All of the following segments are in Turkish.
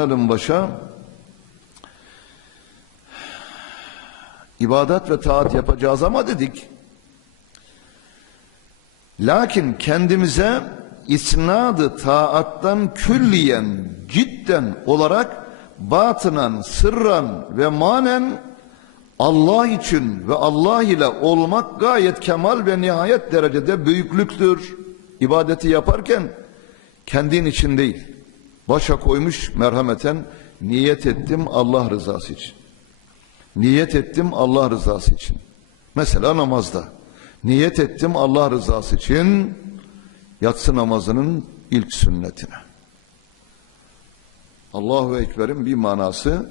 dönelim başa. İbadet ve taat yapacağız ama dedik. Lakin kendimize isnadı taattan külliyen cidden olarak batınan, sırran ve manen Allah için ve Allah ile olmak gayet kemal ve nihayet derecede büyüklüktür. İbadeti yaparken kendin için değil. Başa koymuş merhameten niyet ettim Allah rızası için. Niyet ettim Allah rızası için. Mesela namazda. Niyet ettim Allah rızası için yatsı namazının ilk sünnetine. Allahu Ekber'in bir manası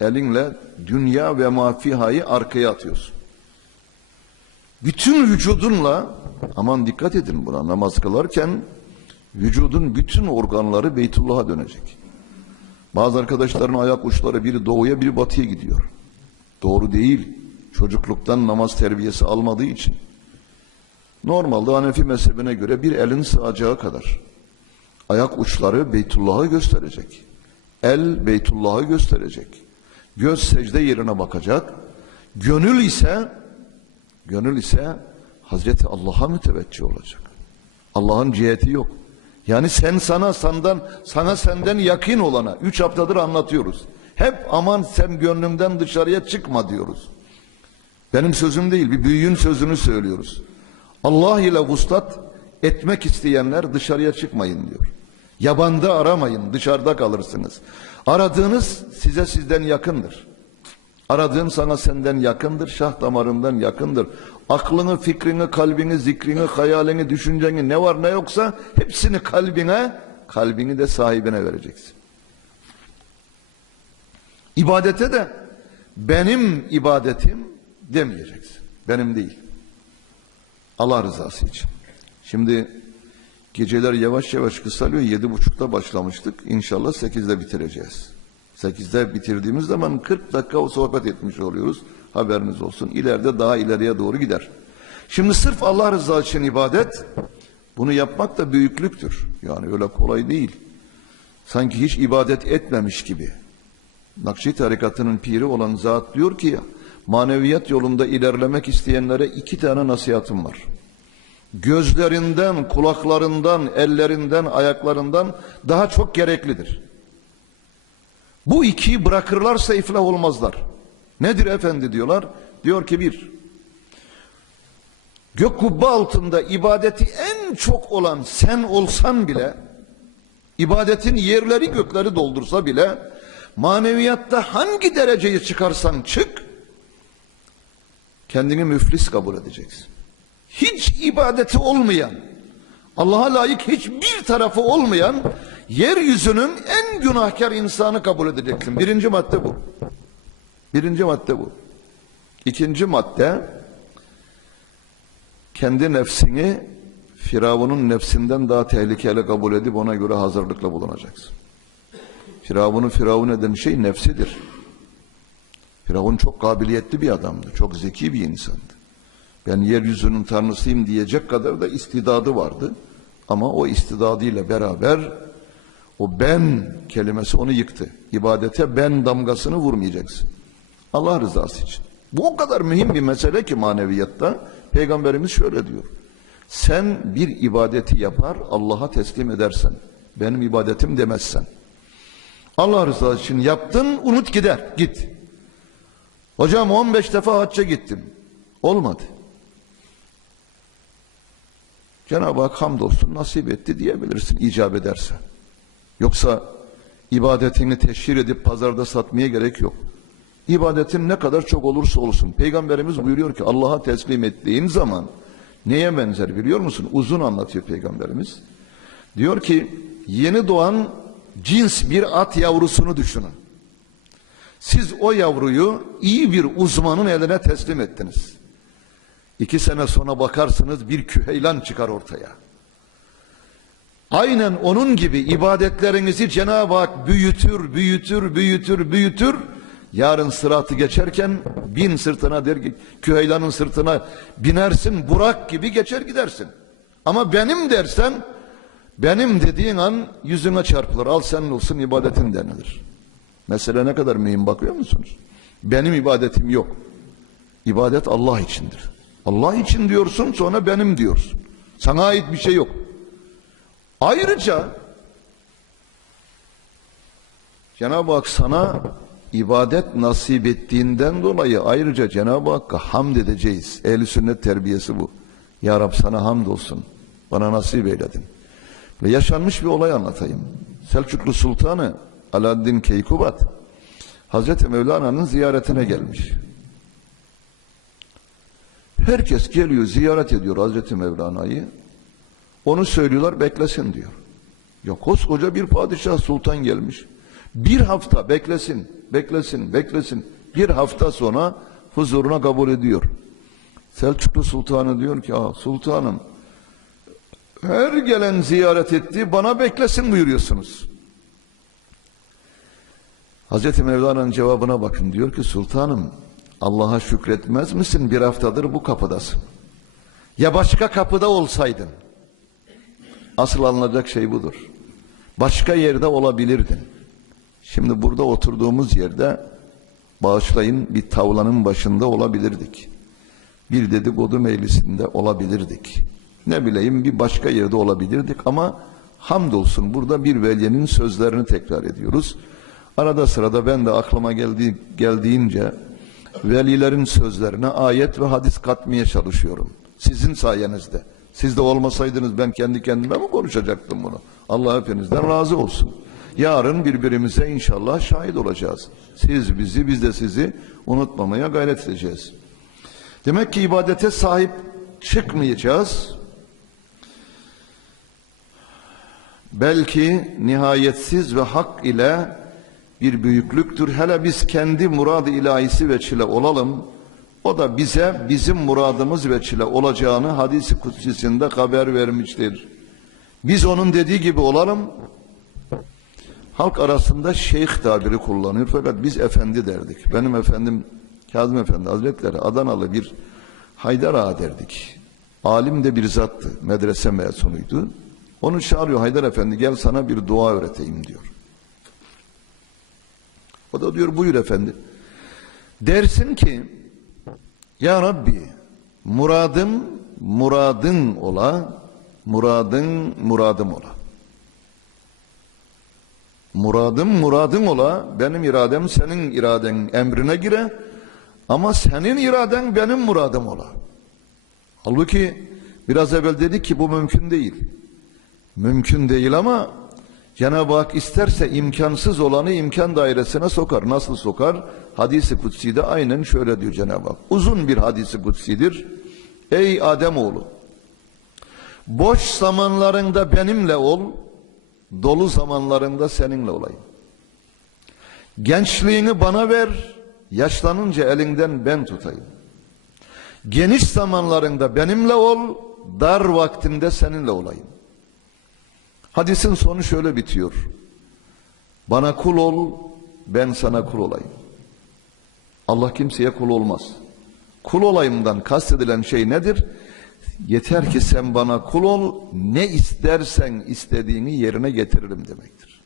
elinle dünya ve mafihayı arkaya atıyorsun. Bütün vücudunla aman dikkat edin buna namaz kılarken vücudun bütün organları Beytullah'a dönecek. Bazı arkadaşların ayak uçları biri doğuya biri batıya gidiyor. Doğru değil. Çocukluktan namaz terbiyesi almadığı için. Normalde Hanefi mezhebine göre bir elin sığacağı kadar. Ayak uçları Beytullah'ı gösterecek. El Beytullah'ı gösterecek. Göz secde yerine bakacak. Gönül ise gönül ise Hazreti Allah'a müteveccih olacak. Allah'ın ciheti yok. Yani sen sana sandan sana senden yakın olana üç haftadır anlatıyoruz. Hep aman sen gönlümden dışarıya çıkma diyoruz. Benim sözüm değil bir büyüğün sözünü söylüyoruz. Allah ile vuslat etmek isteyenler dışarıya çıkmayın diyor. Yabanda aramayın dışarıda kalırsınız. Aradığınız size sizden yakındır. Aradığın sana senden yakındır, şah damarından yakındır. Aklını, fikrini, kalbini, zikrini, hayalini, düşünceni ne var ne yoksa hepsini kalbine, kalbini de sahibine vereceksin. İbadete de benim ibadetim demeyeceksin. Benim değil. Allah rızası için. Şimdi geceler yavaş yavaş kısalıyor. Yedi buçukta başlamıştık. İnşallah sekizde bitireceğiz. Sekizde bitirdiğimiz zaman 40 dakika sohbet etmiş oluyoruz. Haberiniz olsun. İleride daha ileriye doğru gider. Şimdi sırf Allah rızası için ibadet bunu yapmak da büyüklüktür. Yani öyle kolay değil. Sanki hiç ibadet etmemiş gibi. Nakşi tarikatının piri olan zat diyor ki maneviyat yolunda ilerlemek isteyenlere iki tane nasihatım var. Gözlerinden, kulaklarından, ellerinden, ayaklarından daha çok gereklidir. Bu ikiyi bırakırlarsa iflah olmazlar. Nedir efendi diyorlar? Diyor ki bir, gök kubbe altında ibadeti en çok olan sen olsan bile, ibadetin yerleri gökleri doldursa bile, maneviyatta hangi dereceye çıkarsan çık, kendini müflis kabul edeceksin. Hiç ibadeti olmayan, Allah'a layık hiçbir tarafı olmayan yeryüzünün en günahkar insanı kabul edeceksin. Birinci madde bu. Birinci madde bu. İkinci madde kendi nefsini Firavun'un nefsinden daha tehlikeli kabul edip ona göre hazırlıkla bulunacaksın. Firavun'u Firavun eden şey nefsidir. Firavun çok kabiliyetli bir adamdı. Çok zeki bir insandı. Ben yeryüzünün tanrısıyım diyecek kadar da istidadı vardı. Ama o istidadıyla beraber o ben kelimesi onu yıktı. İbadete ben damgasını vurmayacaksın. Allah rızası için. Bu o kadar mühim bir mesele ki maneviyatta Peygamberimiz şöyle diyor. Sen bir ibadeti yapar Allah'a teslim edersen, benim ibadetim demezsen. Allah rızası için yaptın unut gider git. Hocam 15 defa hacca gittim. Olmadı. Cenab-ı Hak hamdolsun nasip etti diyebilirsin icap ederse. Yoksa ibadetini teşhir edip pazarda satmaya gerek yok. İbadetin ne kadar çok olursa olsun. Peygamberimiz buyuruyor ki Allah'a teslim ettiğin zaman neye benzer biliyor musun? Uzun anlatıyor Peygamberimiz. Diyor ki yeni doğan cins bir at yavrusunu düşünün. Siz o yavruyu iyi bir uzmanın eline teslim ettiniz. İki sene sonra bakarsınız bir küheylan çıkar ortaya. Aynen onun gibi ibadetlerinizi Cenab-ı Hak büyütür, büyütür, büyütür, büyütür. Yarın sıratı geçerken bin sırtına der ki küheylanın sırtına binersin burak gibi geçer gidersin. Ama benim dersen Benim dediğin an yüzüne çarpılır. Al senin olsun ibadetin denilir. Mesele ne kadar mühim bakıyor musunuz? Benim ibadetim yok. İbadet Allah içindir. Allah için diyorsun sonra benim diyorsun. Sana ait bir şey yok. Ayrıca Cenab-ı Hak sana ibadet nasip ettiğinden dolayı ayrıca Cenab-ı Hakk'a hamd edeceğiz. Ehl-i sünnet terbiyesi bu. Ya Rab sana hamd olsun. Bana nasip eyledin. Ve yaşanmış bir olay anlatayım. Selçuklu Sultanı Alaaddin Keykubat Hazreti Mevlana'nın ziyaretine gelmiş. Herkes geliyor ziyaret ediyor Hazreti Mevlana'yı. Onu söylüyorlar beklesin diyor. Ya koskoca bir padişah sultan gelmiş. Bir hafta beklesin, beklesin, beklesin. Bir hafta sonra huzuruna kabul ediyor. Selçuklu Sultanı diyor ki, sultanım her gelen ziyaret etti bana beklesin buyuruyorsunuz. Hazreti Mevlana'nın cevabına bakın diyor ki sultanım Allah'a şükretmez misin bir haftadır bu kapıdasın. Ya başka kapıda olsaydın. Asıl alınacak şey budur. Başka yerde olabilirdin. Şimdi burada oturduğumuz yerde bağışlayın bir tavlanın başında olabilirdik. Bir dedikodu meclisinde olabilirdik. Ne bileyim bir başka yerde olabilirdik ama hamdolsun burada bir veliyenin sözlerini tekrar ediyoruz. Arada sırada ben de aklıma geldiği, geldiğince velilerin sözlerine ayet ve hadis katmaya çalışıyorum. Sizin sayenizde. Siz de olmasaydınız ben kendi kendime mi konuşacaktım bunu? Allah hepinizden razı olsun. Yarın birbirimize inşallah şahit olacağız. Siz bizi, biz de sizi unutmamaya gayret edeceğiz. Demek ki ibadete sahip çıkmayacağız. Belki nihayetsiz ve hak ile bir büyüklüktür. Hele biz kendi murad-ı ilahisi ve çile olalım. O da bize bizim muradımız ve çile olacağını hadisi kutsisinde haber vermiştir. Biz onun dediği gibi olalım. Halk arasında şeyh tabiri kullanıyor fakat biz efendi derdik. Benim efendim Kazım Efendi Hazretleri Adanalı bir Haydar Ağa derdik. Alim de bir zattı. Medrese mezunuydu. Onu çağırıyor Haydar Efendi gel sana bir dua öğreteyim diyor. O da diyor buyur efendi. Dersin ki ya Rabbi muradım muradın ola muradın muradım ola. Muradım muradın ola benim iradem senin iraden emrine gire ama senin iraden benim muradım ola. Halbuki biraz evvel dedik ki bu mümkün değil. Mümkün değil ama Cenab-ı Hak isterse imkansız olanı imkan dairesine sokar. Nasıl sokar? Hadisi kutsi'de aynen şöyle diyor Cenab-ı Hak. Uzun bir hadisi kutsidir. Ey Ademoğlu! Boş zamanlarında benimle ol, dolu zamanlarında seninle olayım. Gençliğini bana ver, yaşlanınca elinden ben tutayım. Geniş zamanlarında benimle ol, dar vaktinde seninle olayım. Hadisin sonu şöyle bitiyor. Bana kul ol, ben sana kul olayım. Allah kimseye kul olmaz. Kul olayımdan kastedilen şey nedir? Yeter ki sen bana kul ol, ne istersen istediğini yerine getiririm demektir.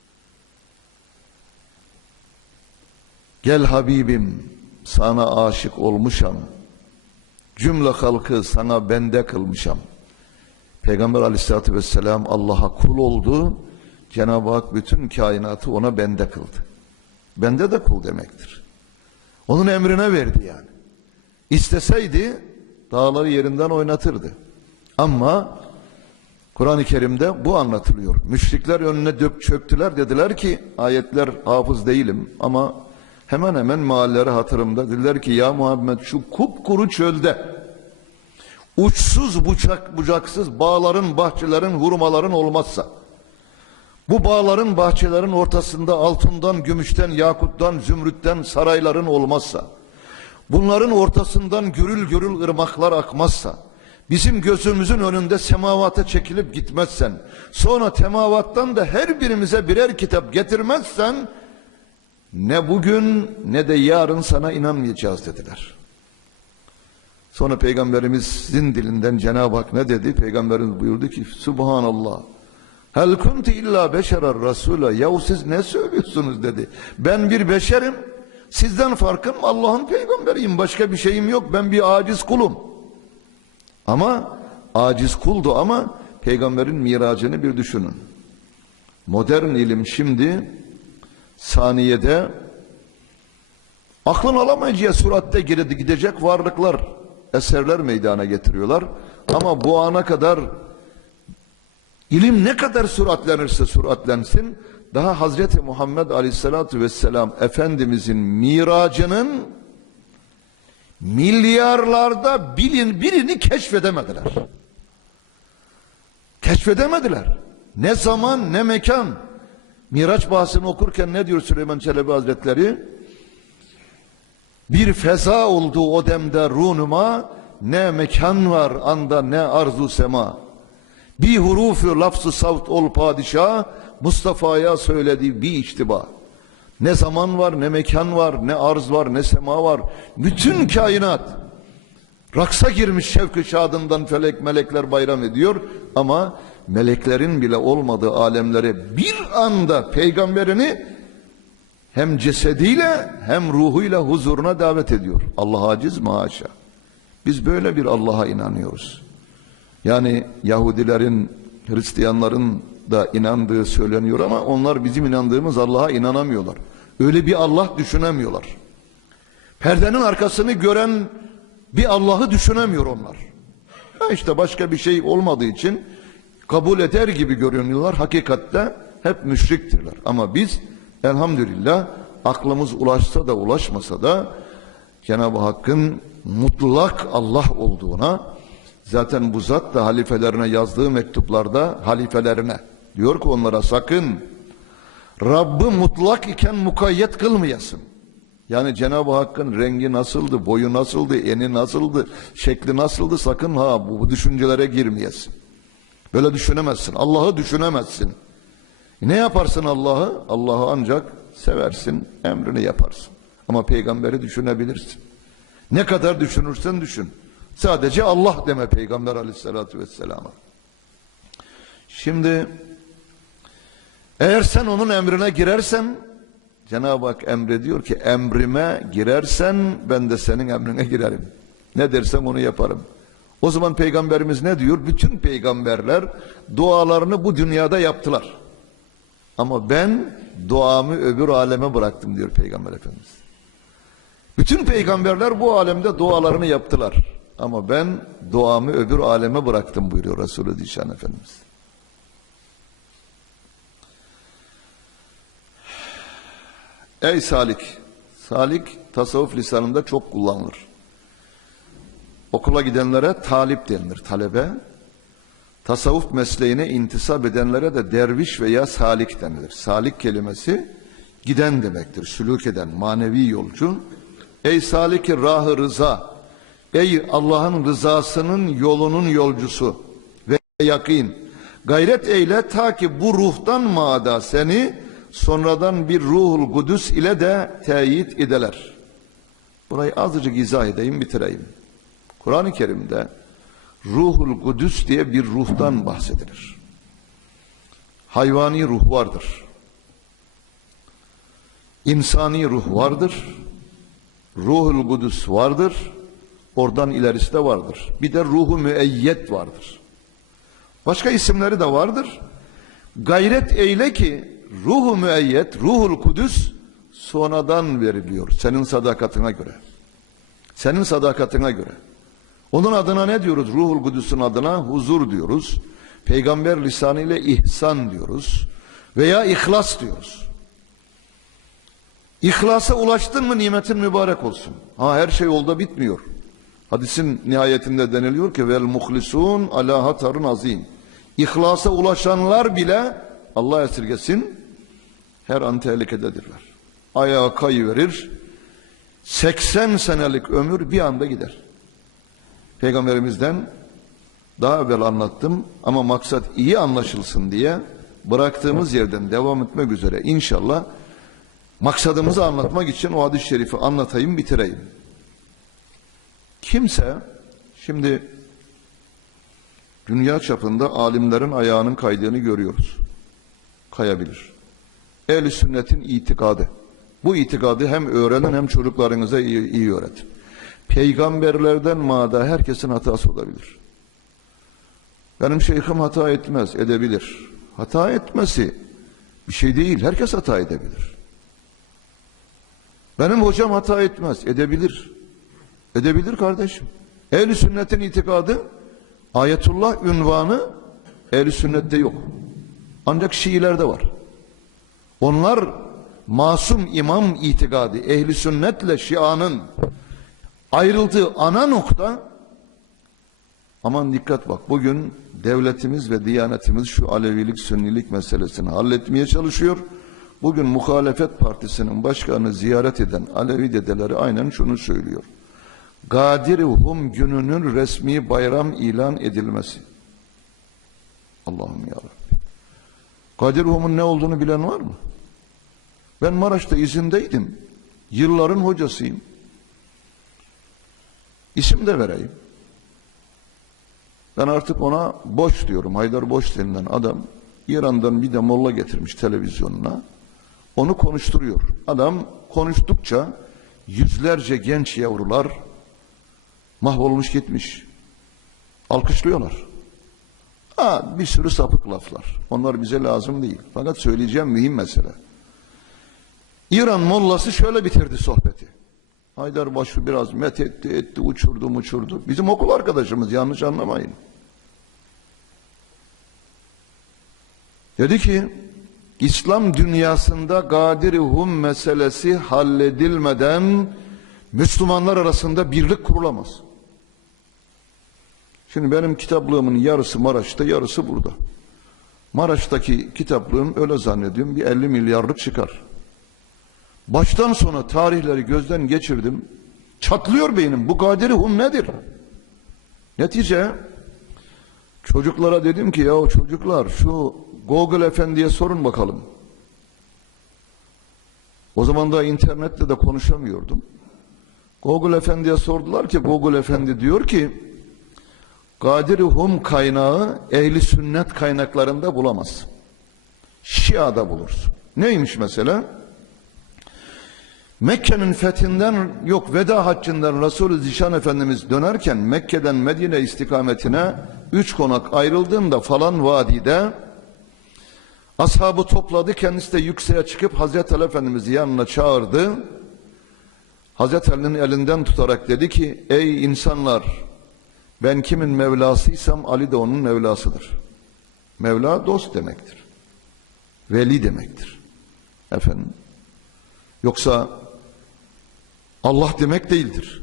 Gel Habibim, sana aşık olmuşam. Cümle halkı sana bende kılmışam. Peygamber aleyhissalatü vesselam Allah'a kul oldu. Cenab-ı Hak bütün kainatı ona bende kıldı. Bende de kul demektir. Onun emrine verdi yani. İsteseydi dağları yerinden oynatırdı. Ama Kur'an-ı Kerim'de bu anlatılıyor. Müşrikler önüne dök çöktüler dediler ki ayetler hafız değilim ama hemen hemen mahalleleri hatırımda dediler ki ya Muhammed şu kupkuru çölde uçsuz bucak bucaksız bağların, bahçelerin, hurmaların olmazsa, bu bağların, bahçelerin ortasında altından, gümüşten, yakuttan, zümrütten sarayların olmazsa, bunların ortasından gürül gürül ırmaklar akmazsa, bizim gözümüzün önünde semavata çekilip gitmezsen, sonra temavattan da her birimize birer kitap getirmezsen, ne bugün ne de yarın sana inanmayacağız dediler. Sonra Peygamberimizin dilinden Cenab-ı Hak ne dedi? Peygamberimiz buyurdu ki Subhanallah Hel kuntu illa beşerer rasula. Yahu siz ne söylüyorsunuz dedi. Ben bir beşerim. Sizden farkım Allah'ın peygamberiyim. Başka bir şeyim yok. Ben bir aciz kulum. Ama aciz kuldu ama peygamberin miracını bir düşünün. Modern ilim şimdi saniyede aklın alamayacağı süratte girdi gidecek varlıklar, eserler meydana getiriyorlar. Ama bu ana kadar ilim ne kadar süratlenirse süratlensin daha Hazreti Muhammed Aleyhisselatü Vesselam Efendimizin miracının milyarlarda bilin birini keşfedemediler. Keşfedemediler. Ne zaman ne mekan. Miraç bahsini okurken ne diyor Süleyman Çelebi Hazretleri? Bir feza oldu o demde runuma, ne mekan var anda ne arzu sema. Bir hurufu lafzı savt ol padişah, Mustafa'ya söyledi bir içtiba. Ne zaman var, ne mekan var, ne arz var, ne sema var. Bütün kainat raksa girmiş şevk-ı şadından felek melekler bayram ediyor ama meleklerin bile olmadığı alemlere bir anda peygamberini hem cesediyle hem ruhuyla huzuruna davet ediyor. Allah aciz mi haşa. Biz böyle bir Allah'a inanıyoruz. Yani Yahudilerin, Hristiyanların da inandığı söyleniyor ama onlar bizim inandığımız Allah'a inanamıyorlar. Öyle bir Allah düşünemiyorlar. Perdenin arkasını gören bir Allah'ı düşünemiyor onlar. Ha işte başka bir şey olmadığı için kabul eder gibi görünüyorlar. Hakikatte hep müşriktirler. Ama biz elhamdülillah aklımız ulaşsa da ulaşmasa da Cenab-ı Hakk'ın mutlak Allah olduğuna zaten bu zat da halifelerine yazdığı mektuplarda halifelerine diyor ki onlara sakın Rabb'ı mutlak iken mukayyet kılmayasın. Yani Cenab-ı Hakk'ın rengi nasıldı, boyu nasıldı, eni nasıldı, şekli nasıldı sakın ha bu, bu düşüncelere girmeyesin. Böyle düşünemezsin. Allah'ı düşünemezsin. Ne yaparsın Allah'ı? Allah'ı ancak seversin, emrini yaparsın. Ama peygamberi düşünebilirsin. Ne kadar düşünürsen düşün. Sadece Allah deme peygamber aleyhissalatü vesselama. Şimdi eğer sen onun emrine girersen Cenab-ı Hak emrediyor ki emrime girersen ben de senin emrine girerim. Ne dersem onu yaparım. O zaman peygamberimiz ne diyor? Bütün peygamberler dualarını bu dünyada yaptılar. Ama ben duamı öbür aleme bıraktım diyor peygamber efendimiz. Bütün peygamberler bu alemde dualarını yaptılar. Ama ben duamı öbür aleme bıraktım buyuruyor Resulü Zişan Efendimiz. Ey salik! Salik tasavvuf lisanında çok kullanılır. Okula gidenlere talip denilir, talebe. Tasavvuf mesleğine intisap edenlere de derviş veya salik denilir. Salik kelimesi giden demektir, sülük eden, manevi yolcu. Ey salik-i rah-ı rıza! Ey Allah'ın rızasının yolunun yolcusu ve yakin! Gayret eyle ta ki bu ruhtan maada seni sonradan bir ruhul kudüs ile de teyit edeler. Burayı azıcık izah edeyim bitireyim. Kur'an-ı Kerim'de ruhul kudüs diye bir ruhtan bahsedilir. Hayvani ruh vardır. İnsani ruh vardır. Ruhul kudüs vardır. Oradan ilerisi de vardır. Bir de ruhu müeyyet vardır. Başka isimleri de vardır. Gayret eyle ki ruhu müeyyet, ruhul kudüs sonradan veriliyor. Senin sadakatine göre. Senin sadakatine göre. Onun adına ne diyoruz? Ruhul Kudüs'ün adına huzur diyoruz. Peygamber lisanıyla ihsan diyoruz. Veya ihlas diyoruz. İhlasa ulaştın mı nimetin mübarek olsun. Ha her şey olda bitmiyor. Hadisin nihayetinde deniliyor ki vel muhlisun ala hatarın azim. İhlasa ulaşanlar bile Allah esirgesin her an tehlikededirler. Ayağa kayıverir. 80 senelik ömür bir anda gider. Peygamberimizden daha evvel anlattım ama maksat iyi anlaşılsın diye bıraktığımız yerden devam etmek üzere inşallah maksadımızı anlatmak için o hadis-i şerifi anlatayım bitireyim. Kimse şimdi dünya çapında alimlerin ayağının kaydığını görüyoruz. Kayabilir. Ehl-i sünnetin itikadı. Bu itikadı hem öğrenin hem çocuklarınıza iyi, iyi öğretin. Peygamberlerden mada herkesin hatası olabilir. Benim şeyhim hata etmez, edebilir. Hata etmesi bir şey değil, herkes hata edebilir. Benim hocam hata etmez, edebilir. Edebilir kardeşim. Ehl-i sünnetin itikadı, ayetullah ünvanı ehl-i sünnette yok. Ancak Şiilerde var. Onlar masum imam itikadı, ehli sünnetle şianın ayrıldığı ana nokta aman dikkat bak bugün devletimiz ve diyanetimiz şu Alevilik Sünnilik meselesini halletmeye çalışıyor. Bugün muhalefet partisinin başkanı ziyaret eden Alevi dedeleri aynen şunu söylüyor. Gadir-i gününün resmi bayram ilan edilmesi. Allah'ım yarabbim. Gadir-i ne olduğunu bilen var mı? Ben Maraş'ta izindeydim. Yılların hocasıyım. İsim de vereyim. Ben artık ona Boş diyorum. Haydar Boş denilen adam İran'dan bir de molla getirmiş televizyonuna. Onu konuşturuyor. Adam konuştukça yüzlerce genç yavrular mahvolmuş gitmiş. Alkışlıyorlar. Ha, bir sürü sapık laflar. Onlar bize lazım değil. Fakat söyleyeceğim mühim mesele. İran mollası şöyle bitirdi sohbeti. Haydar Başlı biraz met etti, etti, uçurdu, uçurdu. Bizim okul arkadaşımız yanlış anlamayın. Dedi ki, İslam dünyasında Gadir-i Hum meselesi halledilmeden Müslümanlar arasında birlik kurulamaz. Şimdi benim kitaplığımın yarısı Maraş'ta, yarısı burada. Maraş'taki kitaplığım öyle zannediyorum bir 50 milyarlık çıkar. Baştan sona tarihleri gözden geçirdim. Çatlıyor beynim. Bu Kadiri Hum nedir? Netice çocuklara dedim ki ya çocuklar şu Google Efendi'ye sorun bakalım. O zaman da internette de konuşamıyordum. Google Efendi'ye sordular ki Google Efendi diyor ki Kadiri Hum kaynağı ehli sünnet kaynaklarında bulamaz. Şia'da bulursun. Neymiş mesela? Mekke'nin fethinden yok veda haccından Resulü Zişan Efendimiz dönerken Mekke'den Medine istikametine üç konak ayrıldığında falan vadide ashabı topladı kendisi de yükseğe çıkıp Hazreti Ali Efendimiz'i yanına çağırdı. Hazreti Ali'nin elinden tutarak dedi ki ey insanlar ben kimin Mevlasıysam Ali de onun Mevlasıdır. Mevla dost demektir. Veli demektir. Efendim. Yoksa Allah demek değildir.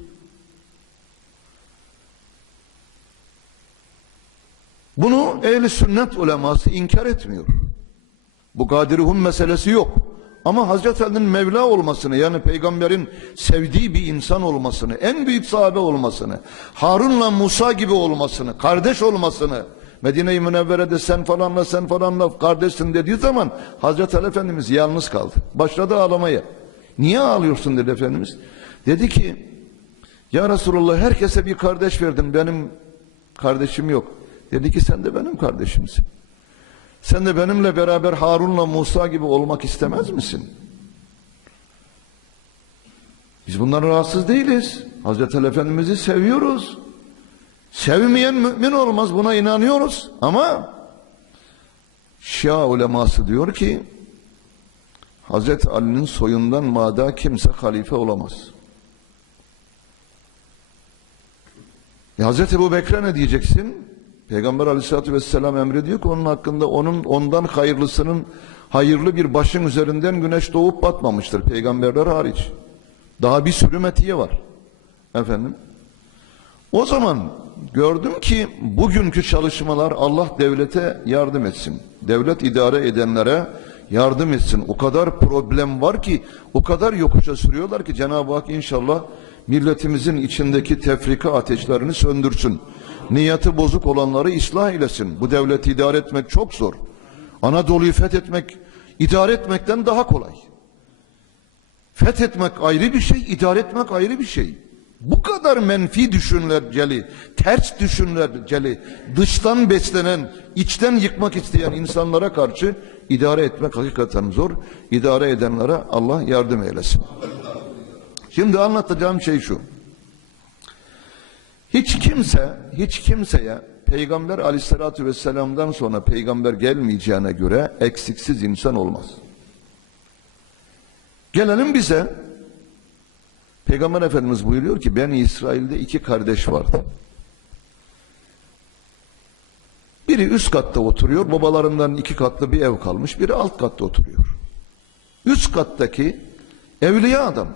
Bunu ehli sünnet uleması inkar etmiyor. Bu Gadiruhum meselesi yok. Ama Hazreti Ali'nin Mevla olmasını yani peygamberin sevdiği bir insan olmasını, en büyük sahabe olmasını, Harun'la Musa gibi olmasını, kardeş olmasını, Medine-i Münevvere'de sen falanla sen falanla kardeşsin dediği zaman Hazreti Ali Efendimiz yalnız kaldı. Başladı ağlamaya. Niye ağlıyorsun dedi Efendimiz. Dedi ki ya Resulullah herkese bir kardeş verdin benim kardeşim yok. Dedi ki sen de benim kardeşimsin. Sen de benimle beraber Harun'la Musa gibi olmak istemez misin? Biz bundan rahatsız değiliz. Hazreti Ali Efendimiz'i seviyoruz. Sevmeyen mümin olmaz buna inanıyoruz. Ama Şia uleması diyor ki Hazreti Ali'nin soyundan mada kimse halife olamaz. E Hazreti Ebu Bekir'e ne diyeceksin? Peygamber aleyhissalatü vesselam emrediyor ki onun hakkında onun ondan hayırlısının hayırlı bir başın üzerinden güneş doğup batmamıştır. Peygamberler hariç. Daha bir sürü metiye var. Efendim. O zaman gördüm ki bugünkü çalışmalar Allah devlete yardım etsin. Devlet idare edenlere yardım etsin. O kadar problem var ki, o kadar yokuşa sürüyorlar ki Cenab-ı Hak inşallah milletimizin içindeki tefrika ateşlerini söndürsün. Niyeti bozuk olanları ıslah eylesin. Bu devleti idare etmek çok zor. Anadolu'yu fethetmek, idare etmekten daha kolay. Fethetmek ayrı bir şey, idare etmek ayrı bir şey. bu kadar menfi düşünceli, ters düşünceli, dıştan beslenen, içten yıkmak isteyen insanlara karşı idare etmek hakikaten zor. İdare edenlere Allah yardım eylesin. Şimdi anlatacağım şey şu. Hiç kimse, hiç kimseye Peygamber aleyhissalatü vesselam'dan sonra peygamber gelmeyeceğine göre eksiksiz insan olmaz. Gelelim bize. Peygamber Efendimiz buyuruyor ki ben İsrail'de iki kardeş vardı. Biri üst katta oturuyor, babalarından iki katlı bir ev kalmış, biri alt katta oturuyor. Üst kattaki evliya adam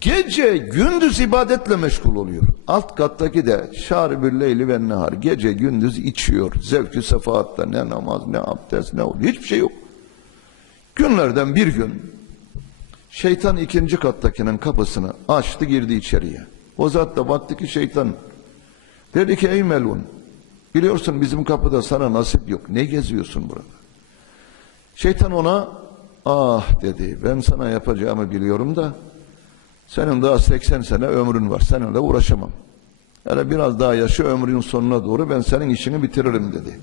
gece gündüz ibadetle meşgul oluyor. Alt kattaki de şaribül leyli ve nehar gece gündüz içiyor. Zevkü sefaatta ne namaz ne abdest ne oluyor hiçbir şey yok. Günlerden bir gün şeytan ikinci kattakinin kapısını açtı girdi içeriye. O zat da baktı ki şeytan dedi ki ey melun biliyorsun bizim kapıda sana nasip yok. Ne geziyorsun burada? Şeytan ona ah dedi ben sana yapacağımı biliyorum da senin daha 80 sene ömrün var. Seninle uğraşamam. Hele biraz daha yaşa ömrün sonuna doğru ben senin işini bitiririm dedi.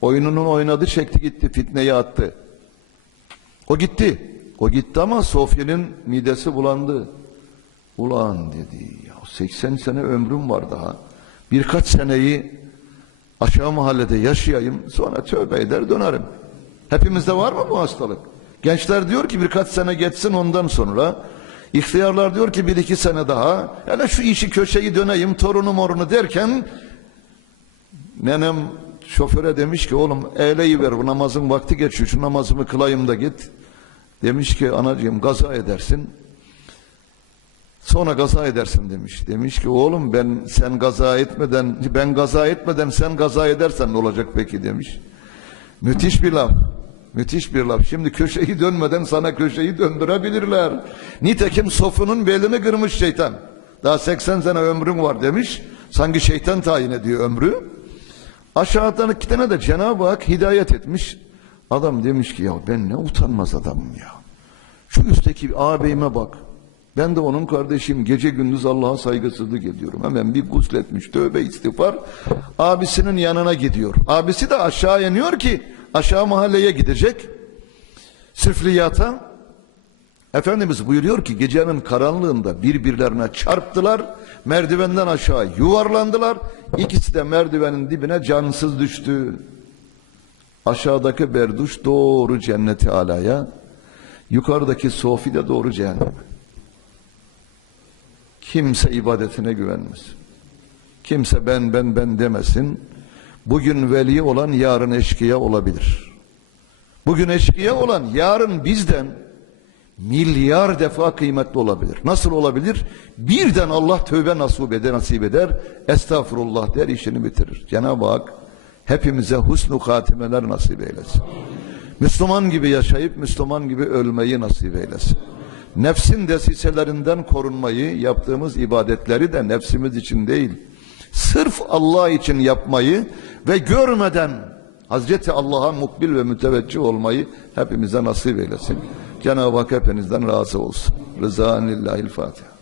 Oyununun oynadı çekti gitti fitneyi attı. O gitti. O gitti ama Sofya'nın midesi bulandı. Ulan dedi ya 80 sene ömrüm var daha. Birkaç seneyi aşağı mahallede yaşayayım sonra tövbe eder dönerim. Hepimizde var mı bu hastalık? Gençler diyor ki birkaç sene geçsin ondan sonra. İhtiyarlar diyor ki bir iki sene daha. Yani şu işi köşeyi döneyim torunu morunu derken nenem şoföre demiş ki oğlum eğleyi ver bu namazın vakti geçiyor şu namazımı kılayım da git. Demiş ki anacığım gaza edersin. Sonra gaza edersin demiş. Demiş ki oğlum ben sen gaza etmeden ben gaza etmeden sen gaza edersen ne olacak peki demiş. Müthiş bir laf. Müthiş bir laf. Şimdi köşeyi dönmeden sana köşeyi döndürebilirler. Nitekim sofunun belini kırmış şeytan. Daha 80 sene ömrüm var demiş. Sanki şeytan tayin ediyor ömrü. Aşağıdan iki tane de Cenab-ı Hak hidayet etmiş. Adam demiş ki ya ben ne utanmaz adamım ya. Şu üstteki ağabeyime bak. Ben de onun kardeşim gece gündüz Allah'a saygısızlık ediyorum. Hemen bir gusletmiş tövbe istiğfar. Abisinin yanına gidiyor. Abisi de aşağı iniyor ki aşağı mahalleye gidecek. Sırfliyata. Efendimiz buyuruyor ki gecenin karanlığında birbirlerine çarptılar. Merdivenden aşağı yuvarlandılar. İkisi de merdivenin dibine cansız düştü. Aşağıdaki berduş doğru cenneti alaya. Yukarıdaki sofi de doğru cehenneme. Kimse ibadetine güvenmez. Kimse ben ben ben demesin. Bugün veli olan yarın eşkıya olabilir. Bugün eşkıya olan yarın bizden milyar defa kıymetli olabilir. Nasıl olabilir? Birden Allah tövbe nasip eder, nasip eder. Estağfurullah der işini bitirir. Cenab-ı Hak hepimize husnu hatimeler nasip eylesin. Müslüman gibi yaşayıp Müslüman gibi ölmeyi nasip eylesin. Nefsin desiselerinden korunmayı, yaptığımız ibadetleri de nefsimiz için değil, sırf Allah için yapmayı ve görmeden Hazreti Allah'a mukbil ve müteveccih olmayı hepimize nasip eylesin. Cenab-ı Hak hepinizden razı olsun. Lillahi'l Fatiha.